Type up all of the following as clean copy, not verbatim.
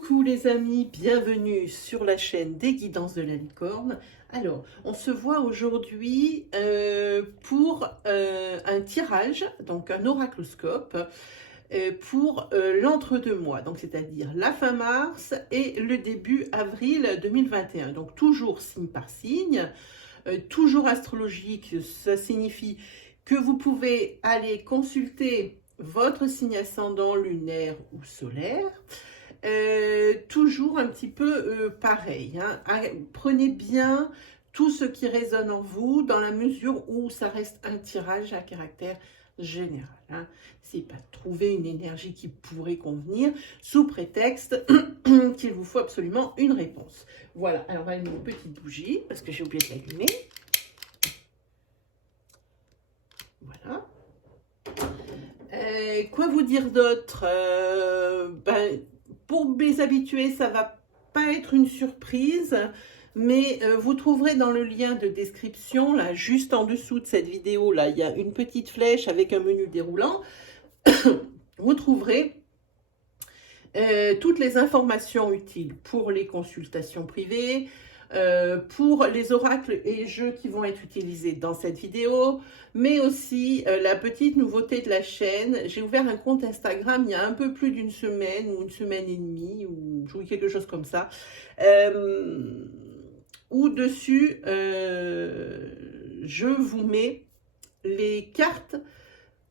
Coucou les amis, bienvenue sur la chaîne des Guidances de la Licorne. Alors, on se voit aujourd'hui pour un tirage, donc un oracloscope, pour l'entre-deux-mois, donc c'est-à-dire la fin mars et le début avril 2021. Donc toujours signe par signe, toujours astrologique, ça signifie que vous pouvez aller consulter votre signe ascendant lunaire ou solaire. Toujours un petit peu pareil, hein. Prenez bien tout ce qui résonne en vous dans la mesure où ça reste un tirage à caractère général, hein. C'est pas trouver une énergie qui pourrait convenir sous prétexte qu'il vous faut absolument une réponse. Voilà, alors on va allumer une petite bougie parce que j'ai oublié de l'allumer. Voilà. Quoi vous dire d'autre? Pour mes habitués, ça va pas être une surprise, mais vous trouverez dans le lien de description, là, juste en dessous de cette vidéo, là, il y a une petite flèche avec un menu déroulant. Vous trouverez toutes les informations utiles pour les consultations privées, pour les oracles et jeux qui vont être utilisés dans cette vidéo, mais aussi la petite nouveauté de la chaîne. J'ai ouvert un compte Instagram il y a un peu plus d'une semaine ou une semaine et demie ou quelque chose comme ça, où dessus je vous mets les cartes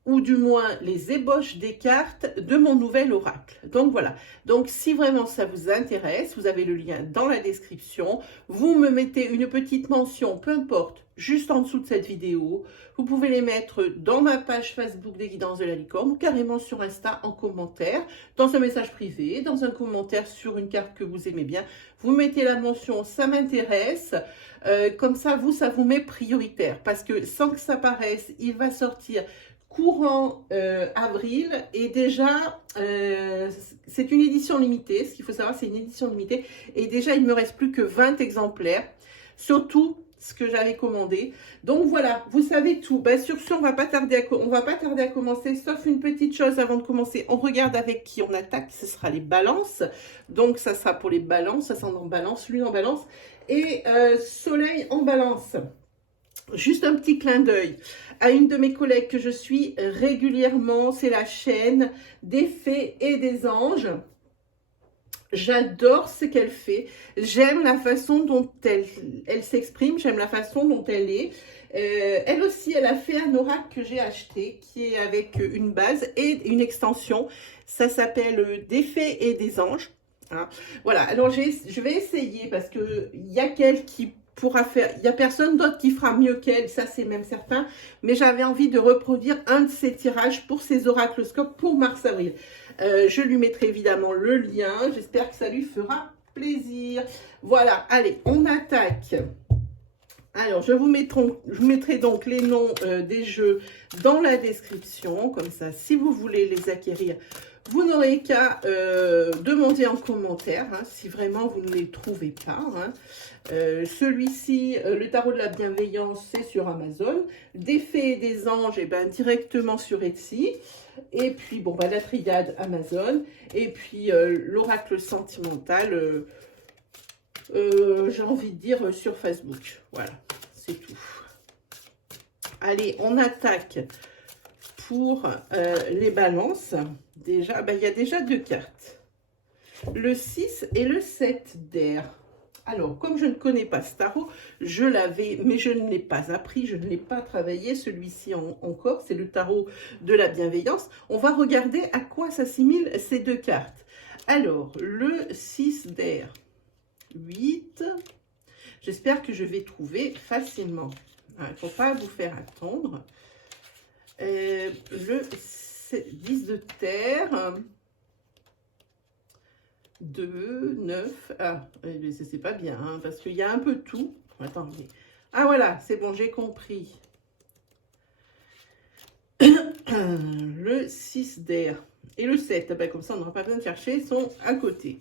ou du moins les ébauches des cartes de mon nouvel oracle. Donc voilà, donc si vraiment ça vous intéresse, vous avez le lien dans la description, vous me mettez une petite mention, peu importe, juste en dessous de cette vidéo, vous pouvez les mettre dans ma page Facebook des Guidances de la Licorne, ou carrément sur Insta en commentaire, dans un message privé, dans un commentaire sur une carte que vous aimez bien, vous mettez la mention « ça m'intéresse », comme ça vous met prioritaire, parce que sans que ça paraisse, il va sortir courant avril, et déjà c'est une édition limitée. Ce qu'il faut savoir, c'est une édition limitée, et déjà il me reste plus que 20 exemplaires, surtout ce que j'avais commandé. Donc voilà, vous savez tout. Sur ce, on va pas tarder à commencer, sauf une petite chose avant de commencer. On regarde avec qui on attaque, ce sera les balances. Donc ça sera pour les balances, ascendant balance, lune en balance et soleil en balance. Juste un petit clin d'œil à une de mes collègues que je suis régulièrement, c'est la chaîne des fées et des anges. J'adore ce qu'elle fait, j'aime la façon dont elle s'exprime, j'aime la façon dont elle est. Elle aussi, elle a fait un oracle que j'ai acheté, qui est avec une base et une extension. Ça s'appelle des fées et des anges. Hein. Voilà, alors je vais essayer, parce qu'il y a qu'elle qui pourra faire, il n'y a personne d'autre qui fera mieux qu'elle, ça c'est même certain, mais j'avais envie de reproduire un de ces tirages pour ces oracloscopes pour mars-avril. Je lui mettrai évidemment le lien, j'espère que ça lui fera plaisir. Voilà, allez, on attaque. Alors, je vous mettrai donc les noms des jeux dans la description, comme ça, si vous voulez les acquérir, vous n'aurez qu'à demander en commentaire, hein, si vraiment vous ne les trouvez pas. Hein. Celui-ci, le tarot de la bienveillance, c'est sur Amazon. Des fées et des anges, et ben, directement sur Etsy. Et puis, bon, la triade Amazon. Et puis, l'oracle sentimental, j'ai envie de dire sur Facebook. Voilà, c'est tout. Allez, on attaque pour les balances. Déjà, il y a déjà deux cartes. Le 6 et le 7 d'air. Alors, comme je ne connais pas ce tarot, je l'avais, mais je ne l'ai pas appris, je ne l'ai pas travaillé, celui-ci encore, c'est le tarot de la bienveillance. On va regarder à quoi s'assimilent ces deux cartes. Alors, le 6 d'air, 8. J'espère que je vais trouver facilement. Il ne faut pas vous faire attendre. Le 10 de terre, 2, 9, ah, c'est pas bien, hein, parce qu'il y a un peu tout. Attendez. Ah voilà, c'est bon, j'ai compris. Le 6 d'air et le 7, ben, comme ça on n'aura pas besoin de chercher, ils sont à côté.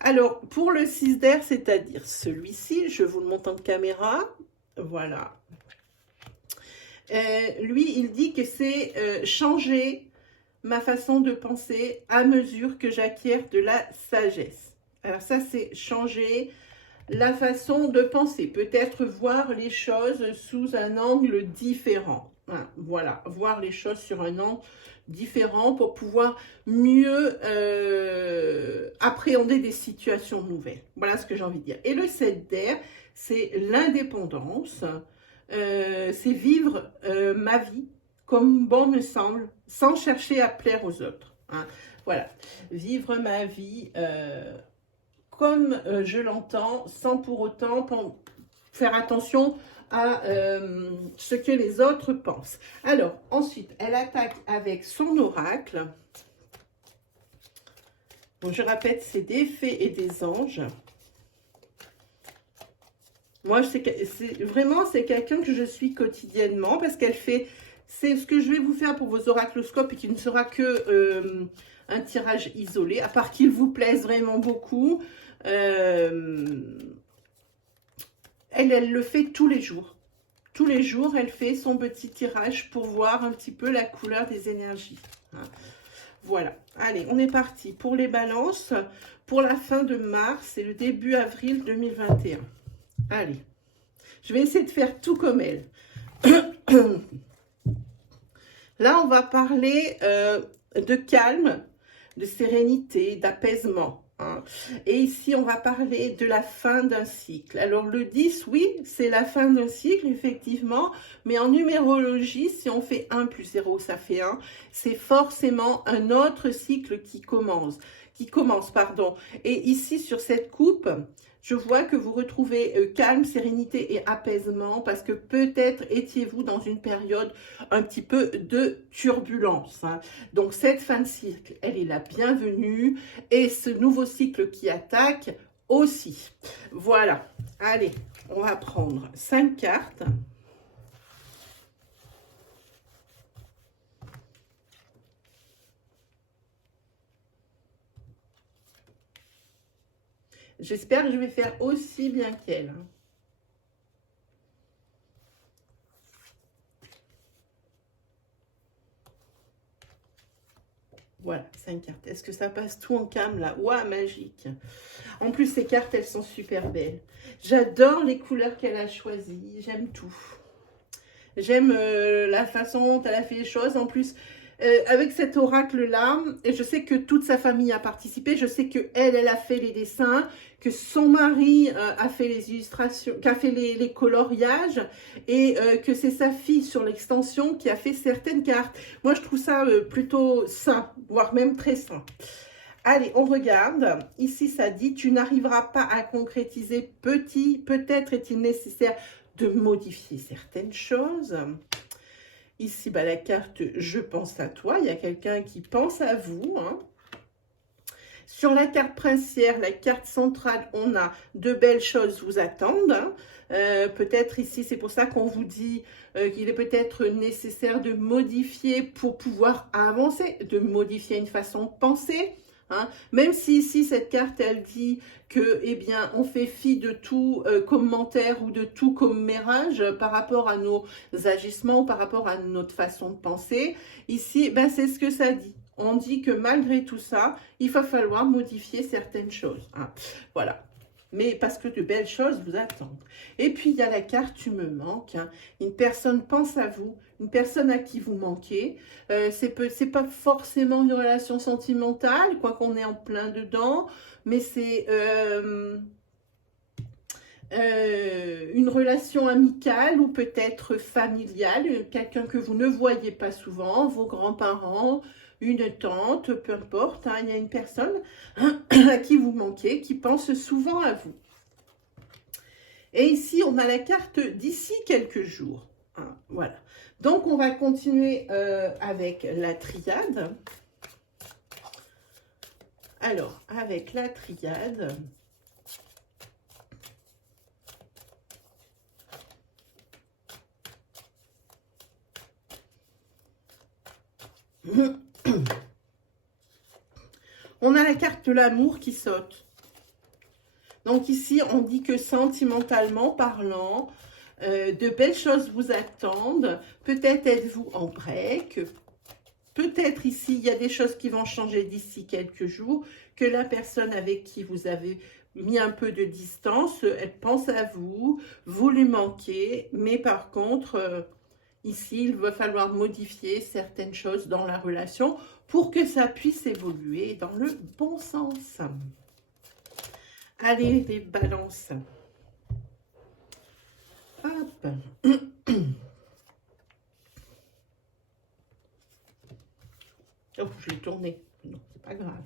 Alors, pour le 6 d'air, c'est-à-dire celui-ci, je vous le montre en caméra, voilà. Lui, il dit que c'est changer ma façon de penser à mesure que j'acquiers de la sagesse. Alors ça, c'est changer la façon de penser. Peut-être voir les choses sous un angle différent. Hein, voilà, voir les choses sur un angle différent pour pouvoir mieux appréhender des situations nouvelles. Voilà ce que j'ai envie de dire. Et le 7 d'air, c'est l'indépendance. C'est vivre ma vie comme bon me semble, sans chercher à plaire aux autres. Hein. Voilà, vivre ma vie comme je l'entends, sans pour autant faire attention à ce que les autres pensent. Alors, ensuite, elle attaque avec son oracle. Donc, je répète, c'est des fées et des anges. Moi, c'est quelqu'un que je suis quotidiennement parce qu'elle fait, c'est ce que je vais vous faire pour vos oracloscopes et qui ne sera que un tirage isolé, à part qu'il vous plaise vraiment beaucoup. Elle le fait tous les jours. Tous les jours, elle fait son petit tirage pour voir un petit peu la couleur des énergies. Hein. Voilà. Allez, on est parti pour les balances pour la fin de mars et le début avril 2021. Allez, je vais essayer de faire tout comme elle. Là, on va parler de calme, de sérénité, d'apaisement. Hein. Et ici, on va parler de la fin d'un cycle. Alors, le 10, oui, c'est la fin d'un cycle, effectivement. Mais en numérologie, si on fait 1 plus 0, ça fait 1. C'est forcément un autre cycle qui commence. Et ici, sur cette coupe, je vois que vous retrouvez calme, sérénité et apaisement parce que peut-être étiez-vous dans une période un petit peu de turbulence. Hein. Donc, cette fin de cycle, elle est la bienvenue et ce nouveau cycle qui attaque aussi. Voilà. Allez, on va prendre 5 cartes. J'espère que je vais faire aussi bien qu'elle. Voilà, 5 cartes. Est-ce que ça passe tout en cam là? Ouah, magique. En plus, ces cartes, elles sont super belles. J'adore les couleurs qu'elle a choisies. J'aime tout. J'aime la façon dont elle a fait les choses. En plus, avec cet oracle-là, et je sais que toute sa famille a participé. Je sais que elle a fait les dessins, que son mari a fait les illustrations, qu'a fait les coloriages, et que c'est sa fille sur l'extension qui a fait certaines cartes. Moi, je trouve ça plutôt sain, voire même très sain. Allez, on regarde. Ici, ça dit, tu n'arriveras pas à concrétiser petit. Peut-être est-il nécessaire de modifier certaines choses. Ici, bah, la carte « Je pense à toi ». Il y a quelqu'un qui pense à vous. Hein. Sur la carte princière, la carte centrale, on a « De belles choses vous attendent hein. ». Peut-être ici, c'est pour ça qu'on vous dit qu'il est peut-être nécessaire de modifier pour pouvoir avancer, de modifier une façon de penser. Hein. Même si ici, cette carte, elle dit que, eh bien, on fait fi de tout commentaire ou de tout commérage par rapport à nos agissements, par rapport à notre façon de penser. Ici, ben, c'est ce que ça dit. On dit que malgré tout ça, il va falloir modifier certaines choses. Hein. Voilà. Mais parce que de belles choses vous attendent. Et puis, il y a la carte « Tu me manques hein. ». Une personne pense à vous, une personne à qui vous manquez. C'est pas forcément une relation sentimentale, quoi qu'on est en plein dedans, mais c'est une relation amicale ou peut-être familiale, quelqu'un que vous ne voyez pas souvent, vos grands-parents, une tante, peu importe, hein, il y a une personne à qui vous manquez, qui pense souvent à vous. Et ici, on a la carte d'ici quelques jours. Hein, voilà. Donc, on va continuer avec la triade. Alors, avec la triade... On a la carte de l'amour qui saute. Donc ici, on dit que sentimentalement parlant, de belles choses vous attendent. Peut-être êtes-vous en break. Peut-être ici, il y a des choses qui vont changer d'ici quelques jours. que la personne avec qui vous avez mis un peu de distance, elle pense à vous, vous lui manquez, mais par contre, ici, il va falloir modifier certaines choses dans la relation pour que ça puisse évoluer dans le bon sens. Allez, les balances. Hop. Oh, je l'ai tourné. Non, c'est pas grave.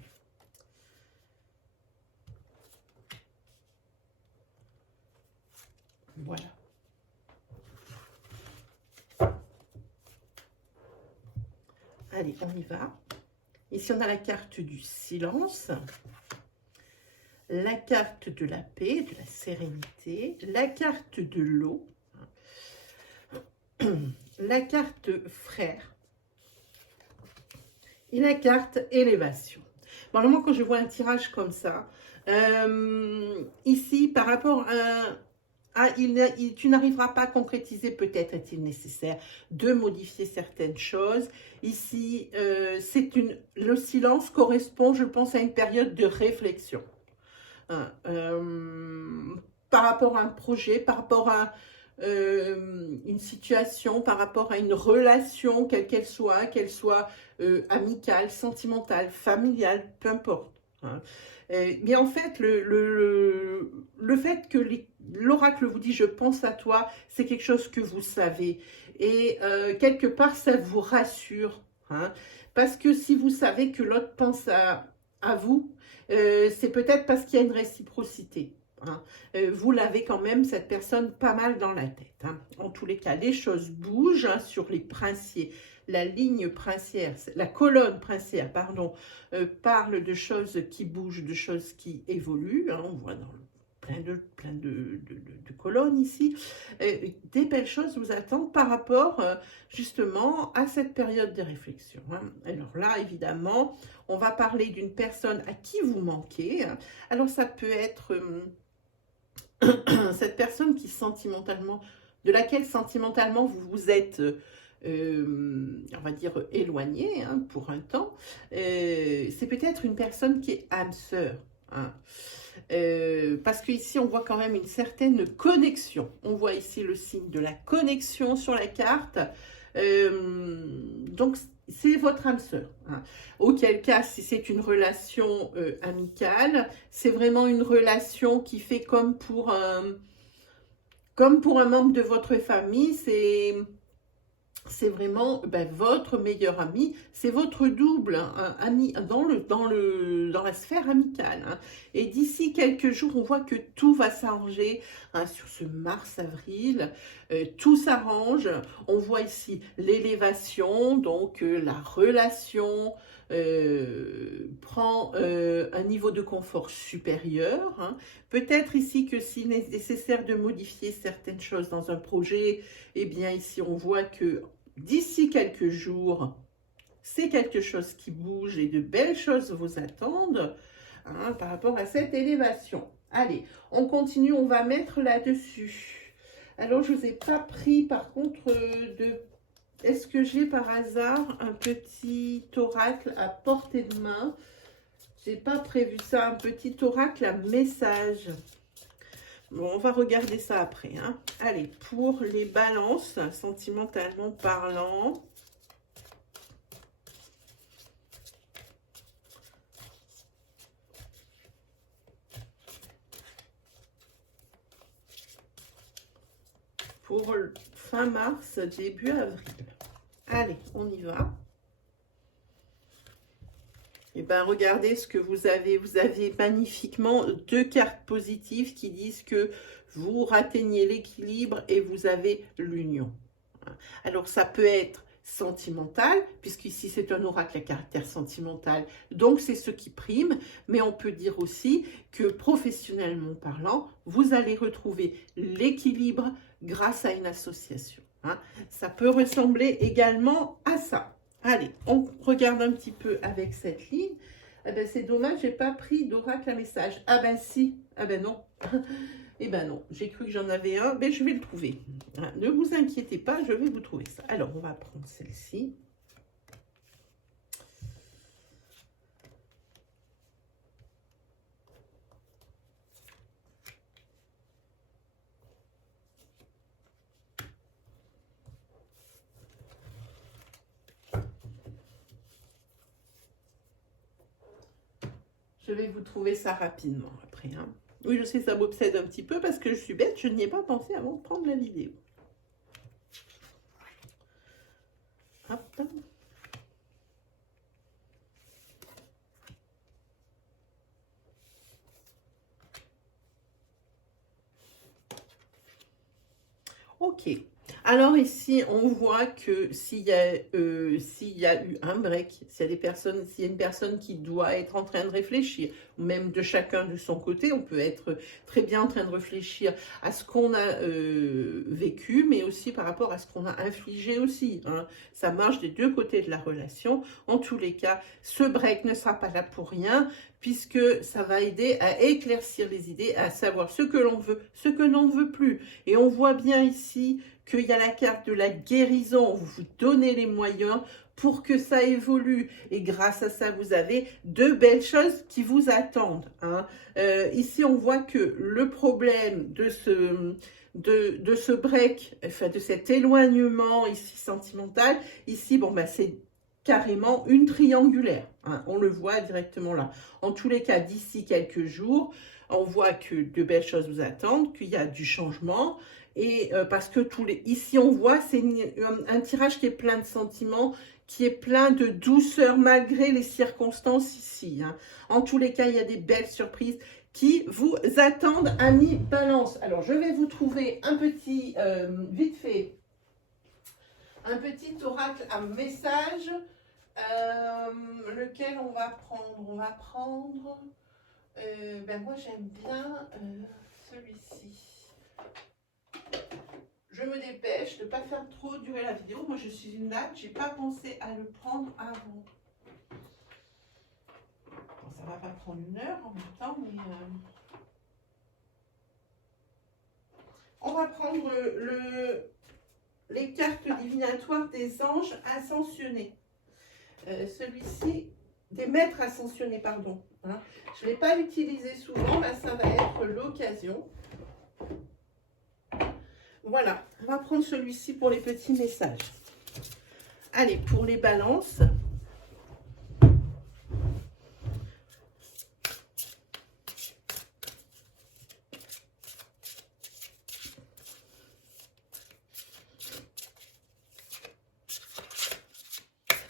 Voilà. Allez, on y va. Ici, on a la carte du silence, la carte de la paix, de la sérénité, la carte de l'eau, la carte frère et la carte élévation. Bon, alors moi, quand je vois un tirage comme ça, ici, par rapport à tu n'arriveras pas à concrétiser, peut-être est-il nécessaire de modifier certaines choses. Ici, le silence correspond, je pense, à une période de réflexion. Hein, par rapport à un projet, par rapport à une situation, par rapport à une relation, quelle qu'elle soit amicale, sentimentale, familiale, peu importe. Hein. Mais en fait, le fait que l'oracle vous dit « je pense à toi », c'est quelque chose que vous savez. Et quelque part, ça vous rassure. Hein, parce que si vous savez que l'autre pense à vous, c'est peut-être parce qu'il y a une réciprocité. Hein. Vous l'avez quand même, cette personne, pas mal dans la tête. Hein. En tous les cas, les choses bougent hein, sur les princiers. La ligne princière, la colonne princière, pardon, parle de choses qui bougent, de choses qui évoluent. Hein. On voit dans plein de colonnes ici. Des belles choses vous attendent par rapport justement à cette période de réflexion. Hein. Alors là, évidemment, on va parler d'une personne à qui vous manquez. Hein. Alors ça peut être cette personne qui sentimentalement, de laquelle sentimentalement vous vous êtes, on va dire, éloigné hein, pour un temps. C'est peut-être une personne qui est âme sœur. Hein. Parce qu'ici, on voit quand même une certaine connexion. On voit ici le signe de la connexion sur la carte. Donc, c'est votre âme sœur. Hein. Auquel cas, si c'est une relation amicale, c'est vraiment une relation qui fait comme pour un membre de votre famille. C'est vraiment votre meilleur ami, c'est votre double hein, ami dans la sphère amicale. Hein. Et d'ici quelques jours, on voit que tout va s'arranger hein, sur ce mars-avril. Tout s'arrange. On voit ici l'élévation, donc la relation prend un niveau de confort supérieur. Hein. Peut-être ici que s'il est nécessaire de modifier certaines choses dans un projet, eh bien ici on voit que d'ici quelques jours, c'est quelque chose qui bouge et de belles choses vous attendent hein, par rapport à cette élévation. Allez, on continue, on va mettre là-dessus. Alors, je ne vous ai pas pris par contre de... Est-ce que j'ai par hasard un petit oracle à portée de main? J'ai pas prévu ça, un petit oracle à message. Bon, on va regarder ça après. Hein. Allez, pour les balances, sentimentalement parlant. Pour fin mars, début avril. Allez, on y va. Et bien, regardez ce que vous avez. Vous avez magnifiquement deux cartes positives qui disent que vous atteignez l'équilibre et vous avez l'union. Alors, ça peut être sentimental, puisqu'ici, c'est un oracle à caractère sentimental, donc c'est ce qui prime. Mais on peut dire aussi que professionnellement parlant, vous allez retrouver l'équilibre grâce à une association. Hein. Ça peut ressembler également à ça. Allez, on regarde un petit peu avec cette ligne. Eh ben, c'est dommage, j'ai pas pris d'oracle à message. Ah ben si, ah ben non. Eh ben non, j'ai cru que j'en avais un, mais je vais le trouver. Hein, ne vous inquiétez pas, je vais vous trouver ça. Alors, on va prendre celle-ci. Je vais vous trouver ça rapidement après. Hein. Oui, je sais, ça m'obsède un petit peu parce que je suis bête, je n'y ai pas pensé avant de prendre la vidéo. Hop. Ok. Alors ici, on voit que s'il y a eu un break, s'il y a une personne qui doit être en train de réfléchir, ou même de chacun de son côté, on peut être très bien en train de réfléchir à ce qu'on a vécu, mais aussi par rapport à ce qu'on a infligé aussi. Hein. Ça marche des deux côtés de la relation. En tous les cas, ce break ne sera pas là pour rien, puisque ça va aider à éclaircir les idées, à savoir ce que l'on veut, ce que l'on ne veut plus. Et on voit bien ici qu'il y a la carte de la guérison, vous vous donnez les moyens pour que ça évolue. Et grâce à ça, vous avez de belles choses qui vous attendent. Hein. Ici, on voit que le problème de ce break, enfin de cet éloignement ici sentimental, ici, bon, bah, c'est carrément une triangulaire. Hein, on le voit directement là. En tous les cas, d'ici quelques jours, on voit que de belles choses vous attendent, qu'il y a du changement. Et parce que ici, on voit, c'est un tirage qui est plein de sentiments, qui est plein de douceur malgré les circonstances ici. Hein. En tous les cas, il y a des belles surprises qui vous attendent, amis Balance. Alors, je vais vous trouver un petit, vite fait, un petit oracle à message. Lequel on va prendre? On va prendre, ben moi j'aime bien celui-ci. Je me dépêche de ne pas faire trop durer la vidéo. Moi je suis une dame, j'ai pas pensé à le prendre avant. Bon, ça va pas prendre une heure en même temps, mais on va prendre les cartes divinatoires des anges ascensionnés. Celui-ci, des maîtres ascensionnés, pardon. Hein. Je ne l'ai pas utilisé souvent, là ça va être l'occasion. Voilà, on va prendre celui-ci pour les petits messages. Allez, pour les balances.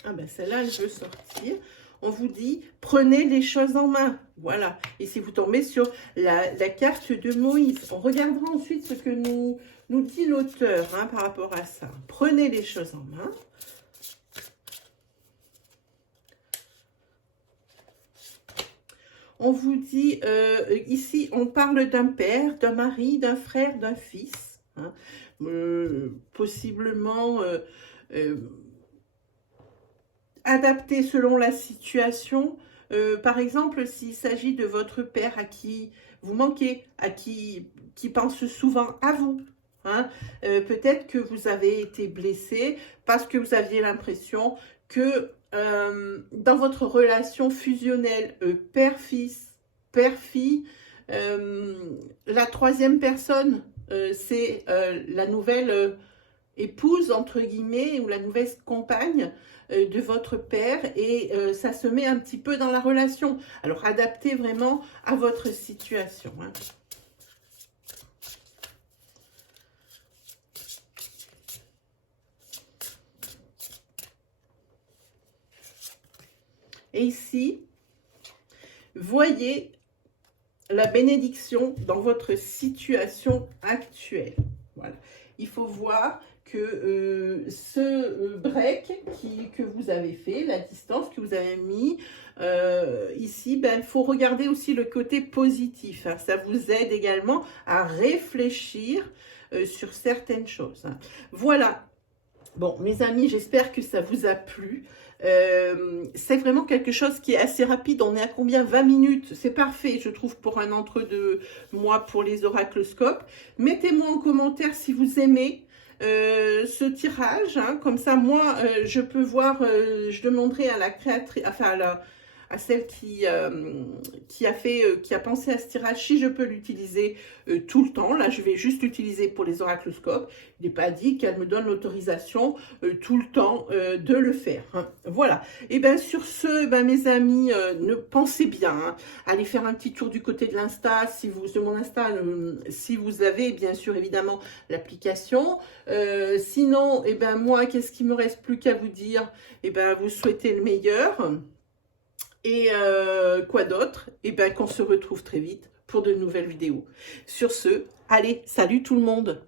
Ah ben celle-là, elle veut sortir. On vous dit, prenez les choses en main. Voilà. Et si vous tombez sur la carte de Moïse, on regardera ensuite ce que nous dit l'auteur hein, par rapport à ça. Prenez les choses en main. On vous dit, ici, on parle d'un père, d'un mari, d'un frère, d'un fils. Hein, possiblement... adapté selon la situation. Par exemple, s'il s'agit de votre père à qui vous manquez, qui pense souvent à vous. Hein, peut-être que vous avez été blessé parce que vous aviez l'impression que dans votre relation fusionnelle père-fils, père-fille, la troisième personne, c'est la nouvelle épouse, entre guillemets, ou la nouvelle compagne de votre père, et ça se met un petit peu dans la relation. Alors, adaptez vraiment à votre situation. Hein. Et ici, voyez la bénédiction dans votre situation actuelle. Voilà. Il faut voir que ce break que vous avez fait, la distance que vous avez mis ici, ben, il faut regarder aussi le côté positif. Hein. Ça vous aide également à réfléchir sur certaines choses. Hein. Voilà. Bon, mes amis, j'espère que ça vous a plu. C'est vraiment quelque chose qui est assez rapide. On est à combien? 20 minutes. C'est parfait, je trouve, pour un entre-deux mois pour les oracloscopes. Mettez-moi en commentaire si vous aimez ce tirage. Hein. Comme ça, moi, je peux voir, je demanderai à la créatrice, enfin à celle qui a pensé à ce tirage, si je peux l'utiliser tout le temps. Là, je vais juste l'utiliser pour les oracloscopes. Il n'est pas dit qu'elle me donne l'autorisation tout le temps de le faire. Hein. Voilà. Et bien, sur ce, ben, mes amis, ne pensez bien. Hein, allez faire un petit tour du côté de l'Insta, de mon Insta, si vous avez, bien sûr, évidemment, l'application. Sinon, eh ben, moi, qu'est-ce qu'il me reste plus qu'à vous dire? Eh ben, vous souhaitez le meilleur. Et quoi d'autre? Eh bien, qu'on se retrouve très vite pour de nouvelles vidéos. Sur ce, allez, salut tout le monde!